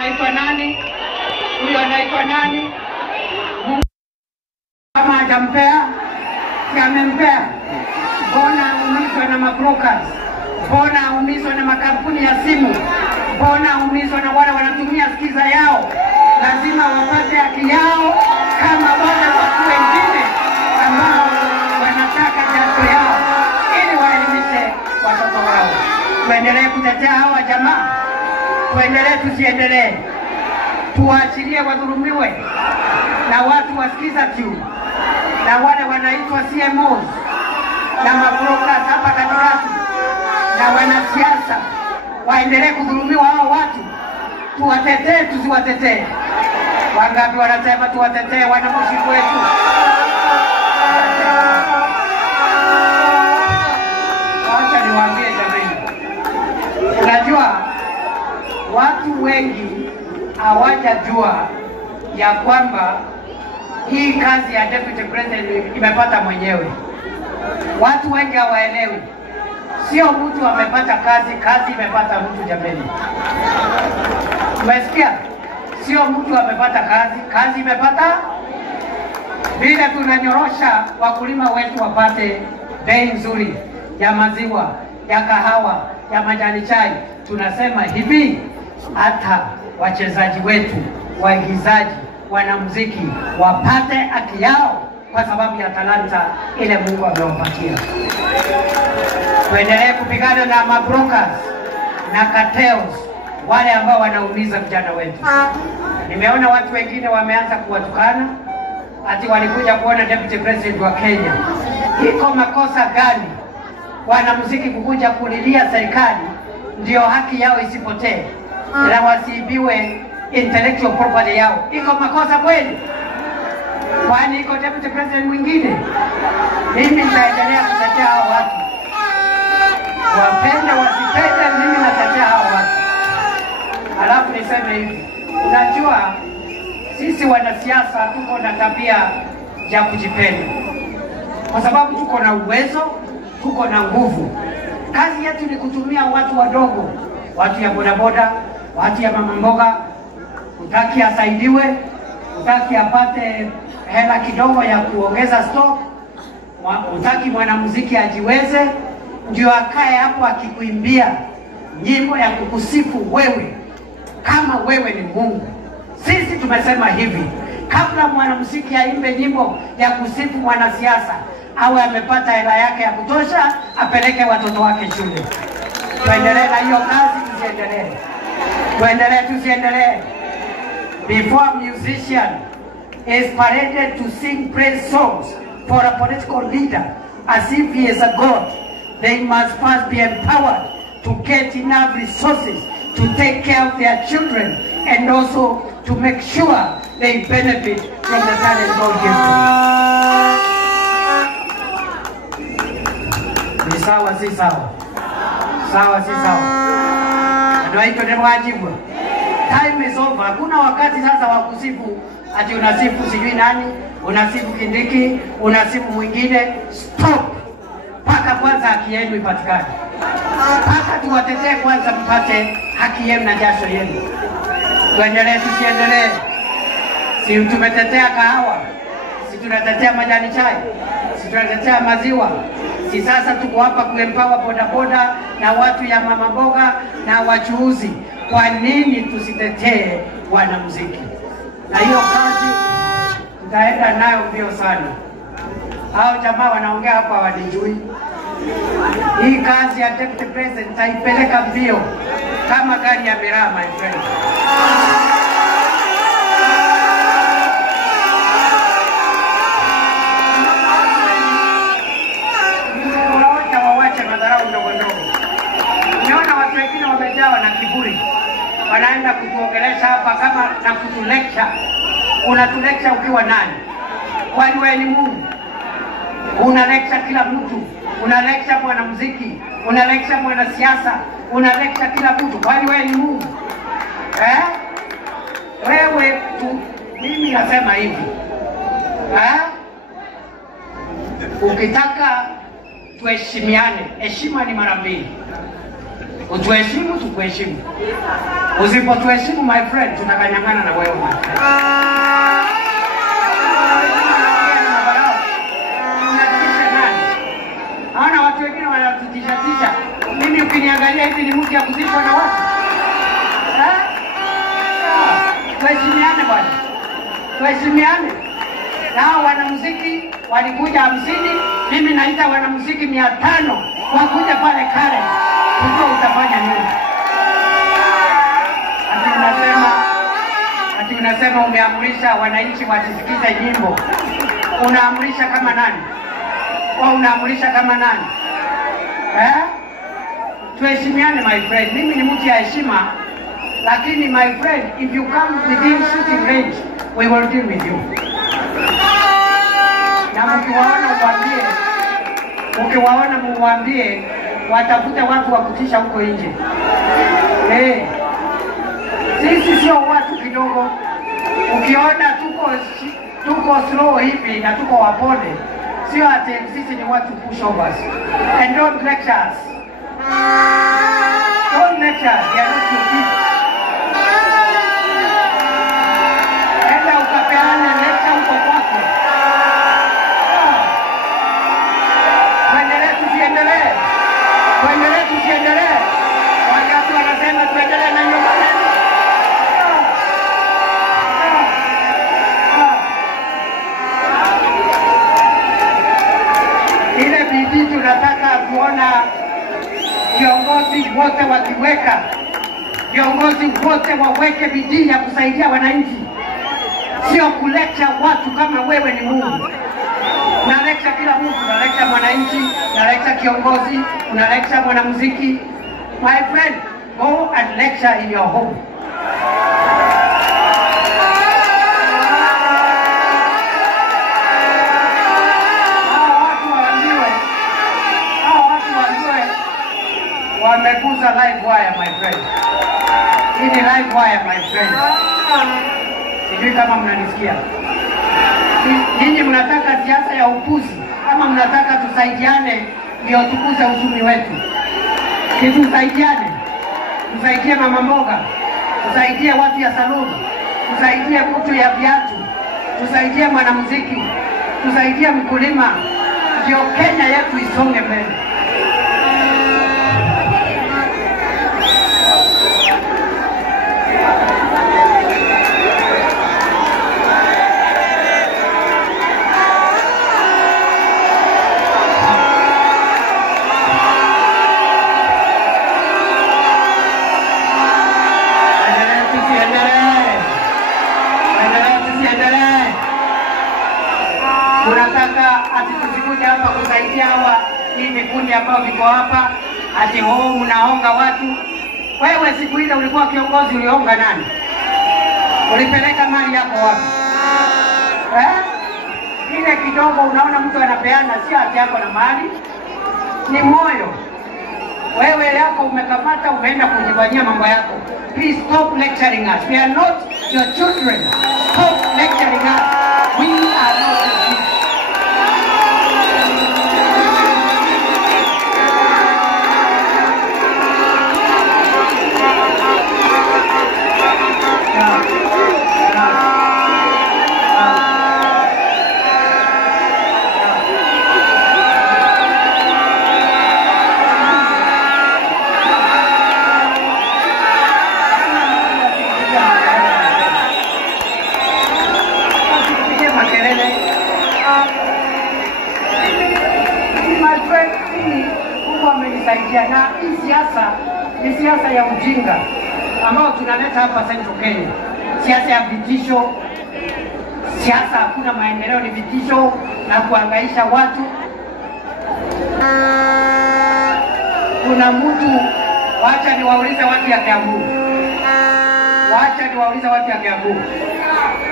Anaitwa nani? Huyo anaitwa nani? Mungu kama hajampea, si amempea. Mbona umizwa na mabrokers? Mbona umizwa na makampuni ya simu? Mbona umizwa na wale wanatumia skiza yao? Lazima wapate haki yao kama wale watu wengine ambao wanataka jasho yao ili waelimishe watoto wao. Tuendelee kutetea hawa jamaa. Tuendelee tusiendelee. Tuachilie wadhulumiwe na watu wasikiza tu na wale wanaitwa CMOs na mabrokers hapa Katoratu na wanasiasa waendelee kudhulumiwa hao watu. Tuwatetee tusiwatetee. Wangapi wanasema tuwatetee wanamushiku wetu? Wacha niwaambie jamani. Unajua watu wengi hawajajua ya kwamba hii kazi ya Deputy President imepata mwenyewe. Watu wengi hawaelewi. Sio mtu amepata kazi, kazi imepata mtu jamani. Umesikia? Sio mtu amepata kazi, kazi imepata. Vile tunanyorosha wakulima wetu wapate bei nzuri ya maziwa, ya kahawa, ya majani chai. Tunasema hivi, hata wachezaji wetu, waigizaji, wanamuziki wapate haki yao kwa sababu ya talanta ile Mungu amewapatia. Tuendelee kupigana na mabrokers na cartels, wale ambao wanaumiza vijana wetu. Nimeona watu wengine wameanza kuwatukana ati walikuja kuona Deputy President wa Kenya. Iko makosa gani wanamuziki kukuja kulilia serikali ndio haki yao isipotee na wasiibiwe intellectual property yao? Iko makosa kweli? Kwani iko Deputy President mwingine? Mimi nitaendelea kutetea hao watu. Wapende wasipende, mimi natetea hao watu. Alafu niseme hivi, unajua sisi wanasiasa tuko na tabia ya kujipenda. Kwa sababu tuko na uwezo, tuko na nguvu. Kazi yetu ni kutumia watu wadogo, watu ya bodaboda, watu ya mama mboga. Utaki asaidiwe, utaki apate hela kidogo ya kuongeza stock, utaki mwanamuziki ajiweze, ndio akae hapo akikuimbia nyimbo ya kukusifu wewe kama wewe ni Mungu. Sisi tumesema hivi, kabla mwanamuziki aimbe nyimbo ya kusifu mwanasiasa, awe amepata hela yake ya kutosha, apeleke watoto wake shule. Tuendelee na hiyo kazi, tusiendelee. Tuendelee tusiendelee. Before a musician is paraded to sing praise songs for a political leader as if he is a god, they must first be empowered to get enough resources to take care of their children and also to make sure they benefit from the talent God gives them. Ni sawa si sawa? Sawa si sawa? Ndio hicho ndio wajibu. Time is over. Hakuna wakati sasa wa kusifu ati unasifu sijui nani, unasifu Kindiki, unasifu mwingine. Stop. Paka kwanza haki yenu ipatikane. Paka tuwatetee kwanza mpate haki yenu na jasho yenu. Tuendelee tusiendelee. Si tumetetea kahawa, si tunatetea majani chai, si tunatetea maziwa. Si sasa tuko hapa kuempower bodaboda na watu ya mama mboga na wachuuzi. Kwa nini tusitetee wanamuziki? Na hiyo kazi tutaenda nayo mbio sana. Hao jamaa wanaongea hapa wanijui. Hii kazi ya Deputy President taipeleka mbio kama gari ya miraa, my friend. Unawacha wawache madharau ndogo ndogo. Unaona watu wengine wamejawa na kiburi. Wanaenda kutuongelesha hapa kama na kutulecture. Unatulecture ukiwa nani? Kwani wewe ni Mungu? Una lecture kila mtu. Una lecture mwanamuziki, una lecture mwanasiasa, una lecture kila mtu. Kwani wewe ni Mungu? Wewe tu, mimi nasema hivi. Ukitaka tuheshimiane, heshima ni mara mbili. Utuheshimu, tukuheshimu. Usipotuheshimu my friend, tutakanyang'ana na wewe my friend. Hawana watu wengine wanatutisha. Mimi ukiniangalia hivi ni mtu ya kutishwa na watu. Tuheshimiane bwana. Tuheshimiane. Nao wanamuziki walikuja 50, mimi naita wanamuziki 500 wakuja pale Karen. Kujua utafanya nini? Ati unasema umeamurisha wananchi wasisikize nyimbo. Unaamurisha kama nani? Unaamurisha kama nani? Tuheshimiane my friend. Mimi ni mtu ya heshima. Lakini my friend, if you come within shooting range, we will deal with you. Na mkiwaona muwaambie watafute watu wa kutisha huko nje. Sisi sio watu kidogo. Ukiona tuko slow hivi na tuko wapole, sio ati sisi ni watu pushovers. And don't lecture us. Don't lecture us. We are not your people. Enda ukapeane lecture huko kwako. Tuendelee. Wakati wanasema tuendelee na hiyo maneno. Ile bidii tunataka kuona viongozi wote wakiweka. Viongozi wote waweke bidii ya kusaidia wananchi. Sio kulecture watu kama wewe ni Mungu. Una lecture kila mtu, una lecture mwananchi, una lecture kiongozi, una lecture mwanamuziki. My friend, go and lecture in your home. Hao watu waambiwe wamekuza live wire my friend. Hii ni live wire my friend. Sijui kama mnanisikia. Nyinyi mnataka siasa ya upuzi ama mnataka tusaidiane ndio tukuze uchumi wetu? Tusaidiane. Tusaidie mama mboga, tusaidie watu ya saluni, tusaidie mtu ya viatu, tusaidie mwanamuziki, tusaidie mkulima, ndio Kenya yetu isonge mbele. Unataka ati tusikuja hapa kusaidia hawa hii vikundi ambao viko hapa ati unaonga watu. Wewe siku ile ulikuwa kiongozi, ulionga nani? Ulipeleka mali yako wapi? Ile kidogo unaona mtu anapeana, sio ati yako na mali, ni moyo. Wewe yako umekamata, umeenda kujifanyia mambo yako. Please stop lecturing us. We are not your children. Stop lecturing us. We are not your children. Na hii siasa ni siasa ya ujinga ambao tunaleta hapa Central Kenya. Siasa ya vitisho, siasa hakuna maendeleo, ni vitisho na kuhangaisha watu. Kuna mtu, wacha niwaulize watu ya Kiambu.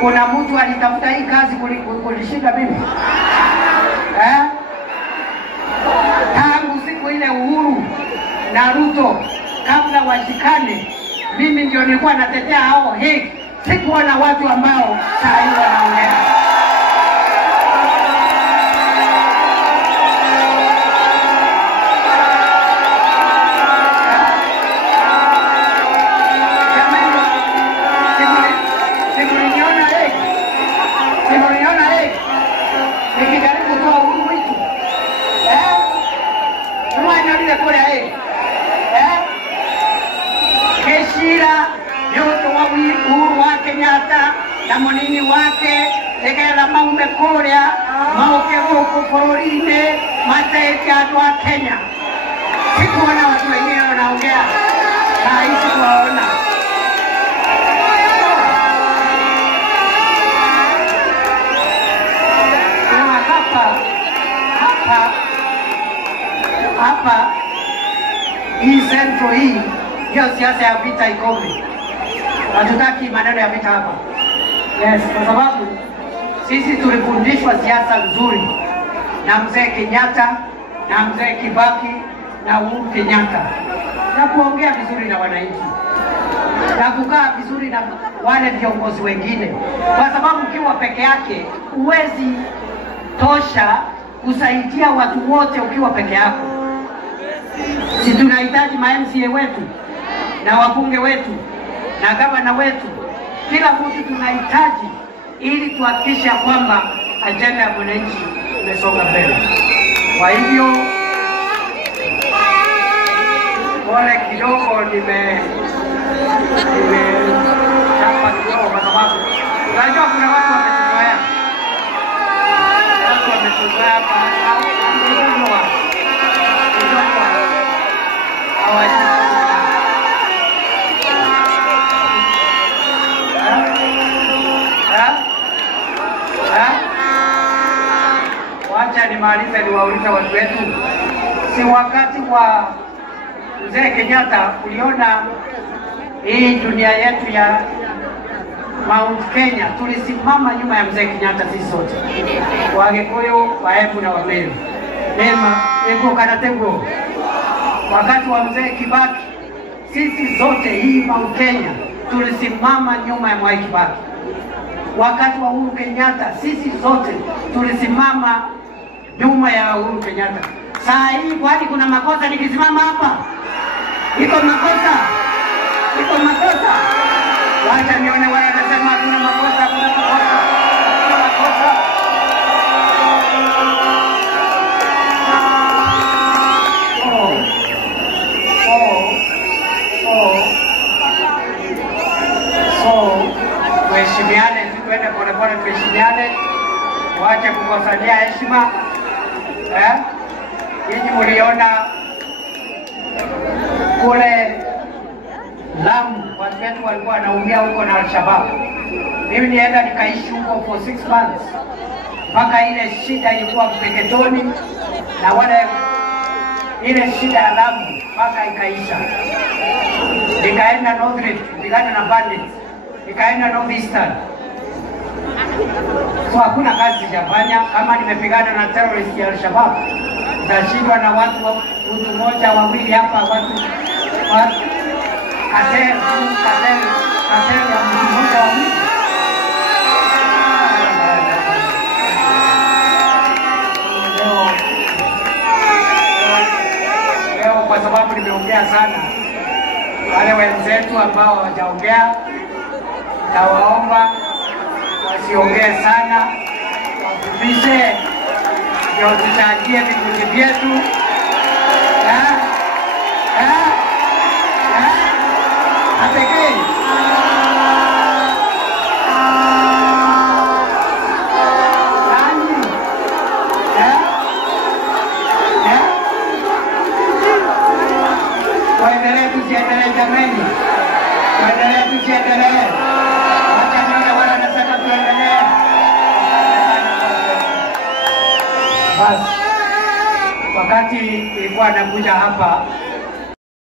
Kuna mtu alitafuta hii kazi kulishinda mimi? Tangu siku ile Uhuru na Ruto kabla washikane, mimi ndio nilikuwa natetea hao. Sikuona watu ambao saa hii wanaongea. Kenyatta na munini wake tegera maume kuria mauke huku Florine mateke atu wa Kenya. Sikuona watu wengine wanaongea na hizi kuwaona. Hapa hii sentro hii hiyo siasa ya vita ikome. Hatutaki maneno ya vita hapa. Yes, kwa sababu sisi tulifundishwa siasa nzuri na mzee Kenyatta na mzee Kibaki na Uhuru Kenyatta, na kuongea vizuri na wananchi na kukaa vizuri na wale viongozi wengine, kwa sababu ukiwa peke yake huwezi tosha kusaidia watu wote ukiwa peke yako. Si tunahitaji ma-MCA wetu na wabunge wetu na gavana wetu, kila mtu tunahitaji, ili tuhakikisha kwamba ajenda ya mwananchi imesonga mbele. Kwa hivyo wale kidogo hapa kidogo, kwa sababu unajua kuna watu wametuzoea. Watu wametuzoea hapa au wacha nimalize niwaulize watu wetu. Si wakati wa mzee Kenyatta uliona hii dunia yetu ya Mount Kenya, tulisimama nyuma ya mzee Kenyatta sisi sote, Wagikuyu, Waembu na Wameru. Nema eko kanatengo. Wakati wa mzee Kibaki sisi zote hii Mount Kenya tulisimama nyuma ya Mwai Kibaki. Wakati wa Uhuru Kenyatta sisi zote tulisimama nyuma ya Uhuru Kenyatta. Saa hii kwani kuna makosa nikisimama hapa? Iko makosa? Iko makosa? Wacha nione wale wanasema kuna makosa, kuna makosa. Kuna makosa. Tuheshimiane, tuende pole pole, tuheshimiane, waache kukosania heshima. Nyinyi mliona kule Lamu watu wetu walikuwa wanaumia huko na Al-Shabaab. Mimi nienda nikaishi huko for 6 months. Mpaka ile shida ilikuwa Mpeketoni na wale ile shida ya Lamu mpaka ikaisha. Nikaenda North Rift, nikaenda na bandits. Nikaenda North Eastern. So hakuna kazi sijafanya. Kama nimepigana na terrorist ya Al-Shabaab, nitashindwa na mtu mmoja wawili hapa, watu kateri ya mtu mmoja wawili. Leo kwa sababu nimeongea sana, wale wenzetu ambao hawajaongea nawaomba wasiongee sana, wafupishe ndio tuchangie vikundi vyetu. Apekee tuendelee, tusiendelee jameni, tuendelee, tusiendelee. Wacha nione wala nasema tuendelee. Basi wakati nilikuwa nakuja hapa